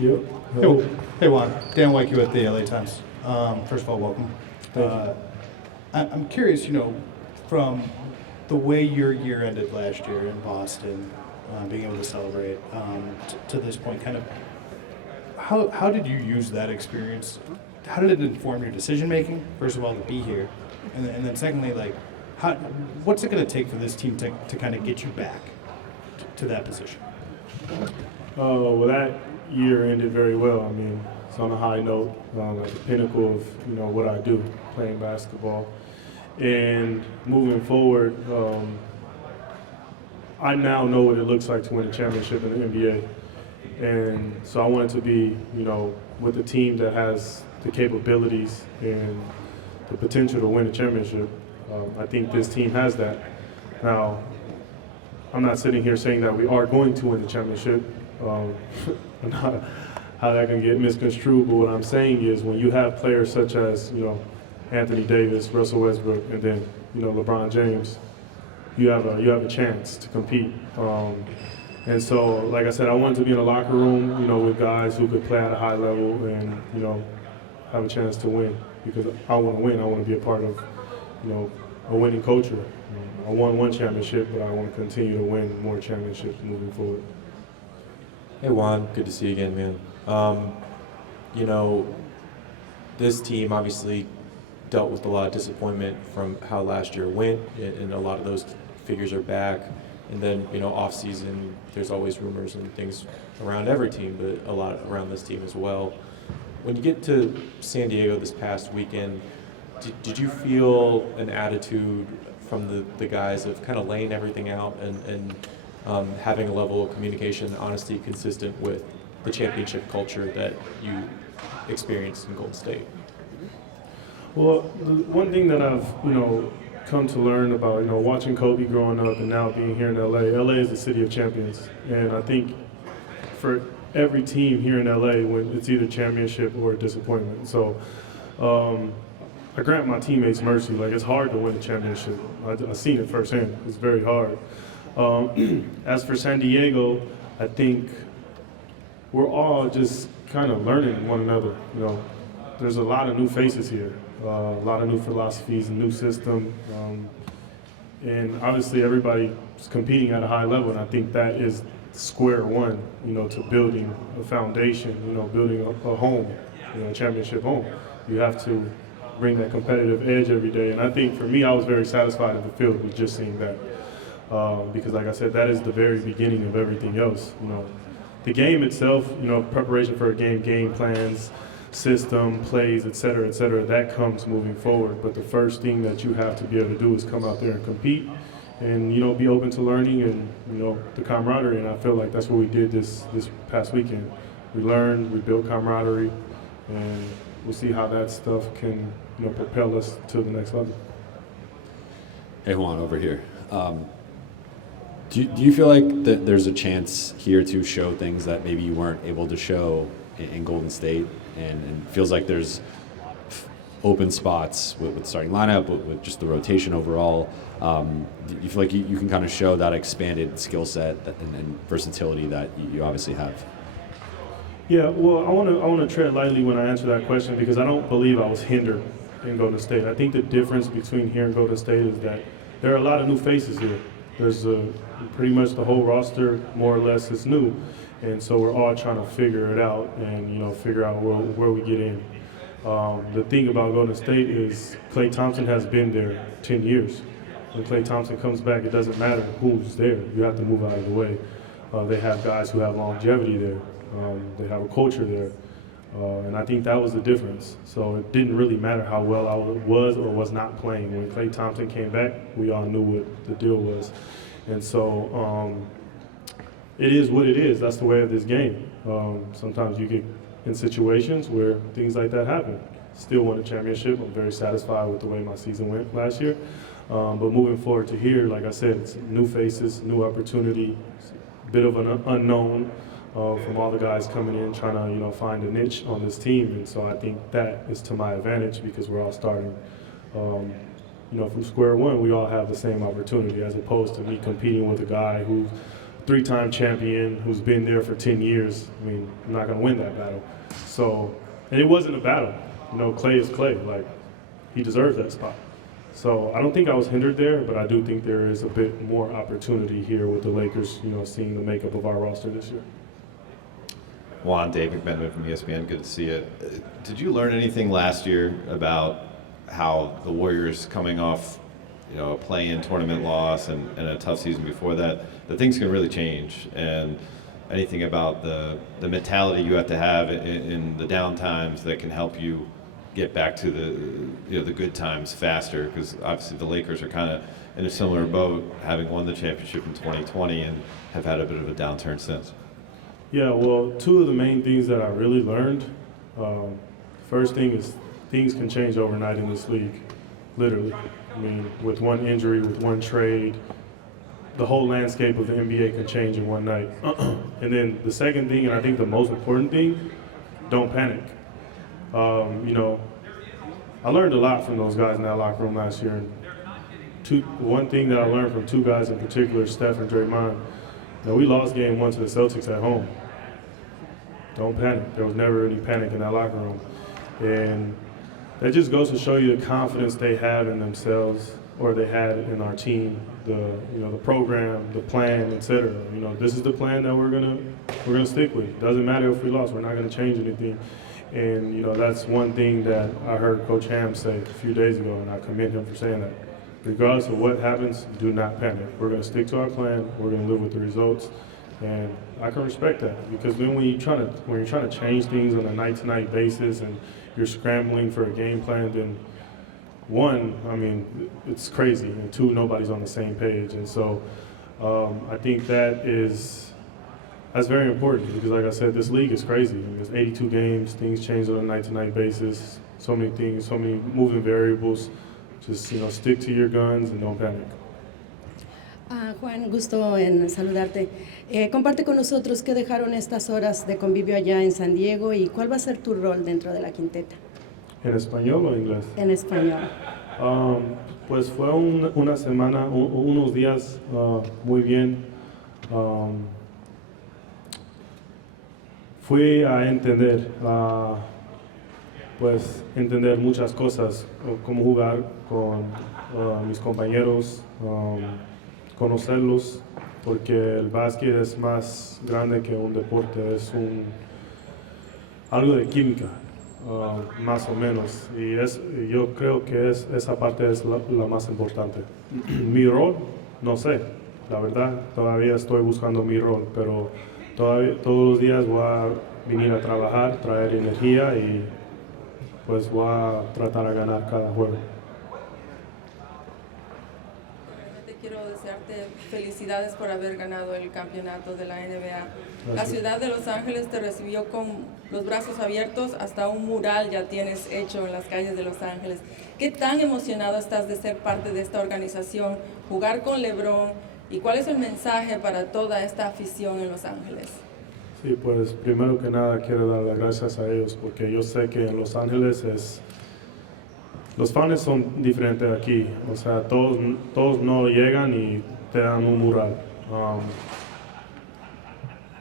Yep. Hey Juan, Dan Wyke at the LA Times. First of all, welcome. Thank you. I'm curious, from the way your year ended last year in Boston, being able to celebrate to this point, kind of, how did you use that experience? How did it inform your decision making? First of all, to be here, and then secondly, like, what's it going to take for this team to kind of get you back to that position? Well, that year ended very well. I mean, it's on a high note, at the pinnacle of what I do, playing basketball, and moving forward. I now know what it looks like to win a championship in the NBA, and so I wanted to be, with a team that has the capabilities and the potential to win a championship. I think this team has that. Now, I'm not sitting here saying that we are going to win the championship. How that can get misconstrued, but what I'm saying is when you have players such as Anthony Davis, Russell Westbrook, and then LeBron James, you have a chance to compete. And so, like I said, I wanted to be in a locker room, with guys who could play at a high level and have a chance to win, because I want to win. I want to be a part of a winning culture. I won one championship, but I want to continue to win more championships moving forward. Hey Juan, good to see you again, man. This team obviously dealt with a lot of disappointment from how last year went, and a lot of those figures are back. And then, off season, there's always rumors and things around every team, but a lot around this team as well. When you get to San Diego this past weekend, did you feel an attitude from the guys of kind of laying everything out and having a level of communication, honesty consistent with the championship culture that you experienced in Golden State? Well, the one thing that I've come to learn about watching Kobe growing up and now being here in LA. LA is the city of champions, and I think for every team here in LA, when it's either championship or disappointment. So I grant my teammates mercy. Like, it's hard to win a championship. I've seen it firsthand. It's very hard. As for San Diego, I think we're all just kind of learning one another. There's a lot of new faces here, a lot of new philosophies, a new system, and obviously everybody's competing at a high level, and I think that is square one, to building a foundation, building a home, a championship home. You have to bring that competitive edge every day, and I think for me, I was very satisfied in the field with just seeing that. Because like I said, that is the very beginning of everything else. The game itself, preparation for a game plans, system, plays, et cetera, that comes moving forward. But the first thing that you have to be able to do is come out there and compete and, be open to learning and, the camaraderie. And I feel like that's what we did this past weekend. We learned, we built camaraderie, and we'll see how that stuff can, propel us to the next level. Hey Juan, over here. Do you feel like that there's a chance here to show things that maybe you weren't able to show in Golden State, and feels like there's open spots with starting lineup, with just the rotation overall? Do you feel like you can kind of show that expanded skill set and versatility that you obviously have? Yeah, well, I want to tread lightly when I answer that question, because I don't believe I was hindered in Golden State. I think the difference between here and Golden State is that there are a lot of new faces here. There's pretty much the whole roster, more or less, is new. And so we're all trying to figure it out and, figure out where we get in. The thing about Golden State is Klay Thompson has been there 10 years. When Klay Thompson comes back, it doesn't matter who's there. You have to move out of the way. They have guys who have longevity there. They have a culture there. And I think that was the difference. So it didn't really matter how well I was or was not playing. When Klay Thompson came back, we all knew what the deal was. And so it is what it is. That's the way of this game. Sometimes you get in situations where things like that happen. Still won a championship. I'm very satisfied with the way my season went last year. But moving forward to here, like I said, it's new faces, new opportunity, a bit of an unknown. From all the guys coming in, trying to find a niche on this team, and so I think that is to my advantage, because we're all starting, from square one. We all have the same opportunity, as opposed to me competing with a guy who's three-time champion who's been there for 10 years. I mean, I'm not going to win that battle. So, and it wasn't a battle. You know, Clay is Clay. Like, he deserves that spot. So I don't think I was hindered there, but I do think there is a bit more opportunity here with the Lakers, you know, seeing the makeup of our roster this year. Juan, Dave McMenamin from ESPN, good to see you. Did you learn anything last year about how the Warriors coming off, you know, a play-in tournament loss and a tough season before that things can really change? And anything about the mentality you have to have in the down times that can help you get back to the good times faster? Because obviously the Lakers are kind of in a similar boat, having won the championship in 2020 and have had a bit of a downturn since. Yeah, well, two of the main things that I really learned, first thing is things can change overnight in this league, literally. I mean, with one injury, with one trade, the whole landscape of the NBA can change in one night. And then the second thing, and I think the most important thing, don't panic. You know, I learned a lot from those guys in that locker room last year. And one thing that I learned from two guys in particular, Steph and Draymond, that we lost game one to the Celtics at home. Don't panic. There was never any panic in that locker room. And that just goes to show you the confidence they have in themselves, or they had in our team, the program, the plan, etc. You know, this is the plan that we're gonna stick with. Doesn't matter if we lost, we're not gonna change anything. And you know, that's one thing that I heard Coach Ham say a few days ago, and I commend him for saying that. Regardless of what happens, do not panic. We're gonna stick to our plan. We're gonna live with the results, and I can respect that, because then when you're trying to change things on a night-to-night basis and you're scrambling for a game plan, then one, I mean, it's crazy, and two, nobody's on the same page. And so I think that's very important, because like I said, this league is crazy. I mean, there's 82 games, things change on a night-to-night basis, so many things, so many moving variables. Just, you know, stick to your guns and don't panic. Juan, gusto en saludarte. Comparte con nosotros qué dejaron estas horas de convivio allá en San Diego y cuál va a ser tu rol dentro de la quinteta. ¿En español o inglés? En español. Pues fue una semana, unos días muy bien. Fui a entender, entender muchas cosas, cómo jugar con mis compañeros, conocerlos, porque el básquet es más grande que un deporte, es algo de química, más o menos, y yo creo que esa parte es la más importante. Mi rol, no sé, la verdad, todavía estoy buscando mi rol, pero todos los días voy a venir a trabajar, traer energía y pues voy a tratar de ganar cada juego. Quiero desearte felicidades por haber ganado el campeonato de la NBA. Gracias. La ciudad de Los Ángeles te recibió con los brazos abiertos, hasta un mural ya tienes hecho en las calles de Los Ángeles. ¿Qué tan emocionado estás de ser parte de esta organización, jugar con LeBron, y cuál es el mensaje para toda esta afición en Los Ángeles? Sí, pues primero que nada quiero dar las gracias a ellos, porque yo sé que en Los Ángeles los fans son diferentes aquí, o sea, todos no llegan y te dan un mural.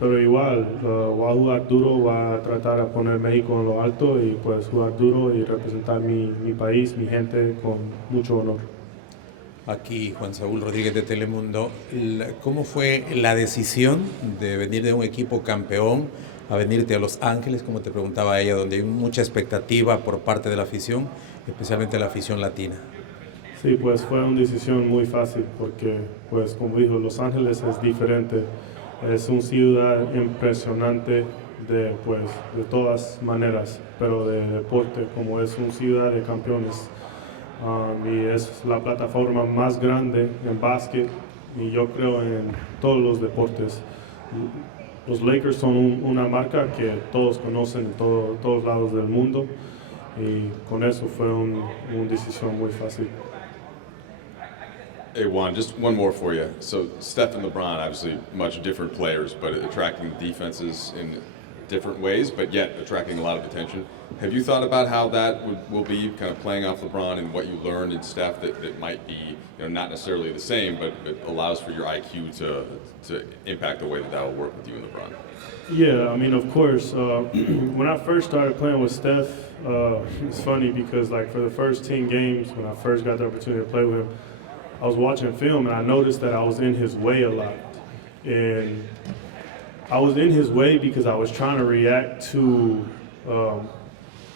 Pero igual, voy a jugar duro, voy a tratar de poner México en lo alto y pues jugar duro y representar mi país, mi gente con mucho honor. Aquí Juan Saúl Rodríguez de Telemundo. ¿Cómo fue la decisión de venir de un equipo campeón a venirte a Los Ángeles, como te preguntaba ella, donde hay mucha expectativa por parte de la afición, especialmente la afición latina? Sí, pues fue una decisión muy fácil porque, pues como dijo, Los Ángeles es diferente. Es una ciudad impresionante de todas maneras, pero de deporte, como es una ciudad de campeones. Y es la plataforma más grande en básquet y yo creo en todos los deportes. Los Lakers son una marca que todos conocen en todos lados del mundo, y con eso fue una decisión muy fácil. Hey Juan, just one more for you. So Steph and LeBron, obviously much different players, but attracting defenses in different ways, but yet attracting a lot of attention. Have you thought about how that will be kind of playing off LeBron and what you learned in stuff that might be not necessarily the same, but allows for your IQ to impact the way that will work with you and LeBron? Yeah, I mean, of course. When I first started playing with Steph, it's funny because like for the first 10 games, when I first got the opportunity to play with him, I was watching film and I noticed that I was in his way a lot. And I was in his way because I was trying to react to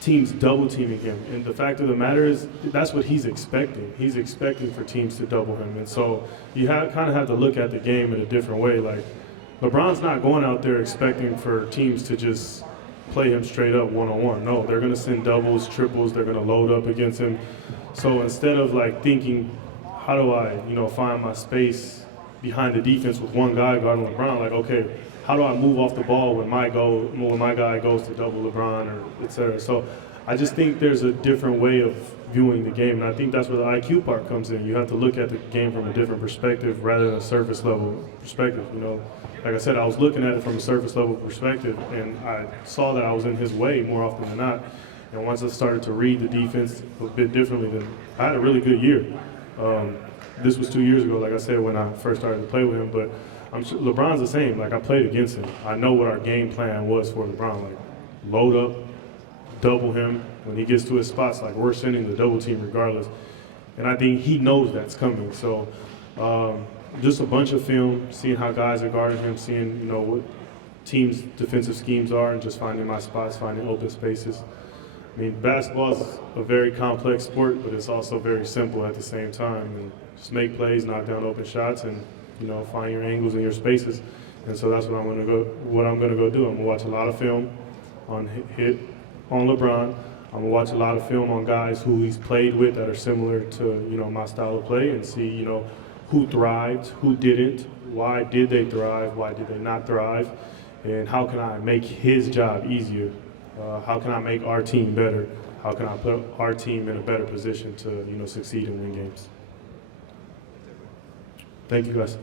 teams double teaming him. And the fact of the matter is, that's what he's expecting. He's expecting for teams to double him. And so you kind of have to look at the game in a different way. Like, LeBron's not going out there expecting for teams to just play him straight up one-on-one. No, they're going to send doubles, triples, they're going to load up against him. So instead of like thinking, how do I, find my space behind the defense with one guy guarding LeBron, like, okay, how do I move off the ball when my guy goes to double LeBron or et cetera? So I just think there's a different way of viewing the game, and I think that's where the IQ part comes in. You have to look at the game from a different perspective rather than a surface level perspective. Like I said, I was looking at it from a surface level perspective, and I saw that I was in his way more often than not. And once I started to read the defense a bit differently, then I had a really good year. This was 2 years ago, like I said, when I first started to play with him, but LeBron's the same. Like, I played against him. I know what our game plan was for LeBron. Like, load up, double him. When he gets to his spots, like, we're sending the double team regardless. And I think he knows that's coming. So just a bunch of film, seeing how guys are guarding him, seeing, what teams' defensive schemes are, and just finding my spots, finding open spaces. I mean, basketball is a very complex sport, but it's also very simple at the same time. And just make plays, knock down open shots, and find your angles and your spaces. And so that's what I'm gonna go do. I'm gonna watch a lot of film on LeBron. I'm gonna watch a lot of film on guys who he's played with that are similar to my style of play, and see who thrived, who didn't, why did they thrive, why did they not thrive, and how can I make his job easier? How can I make our team better? How can I put our team in a better position to succeed and win games? Thank you, guys.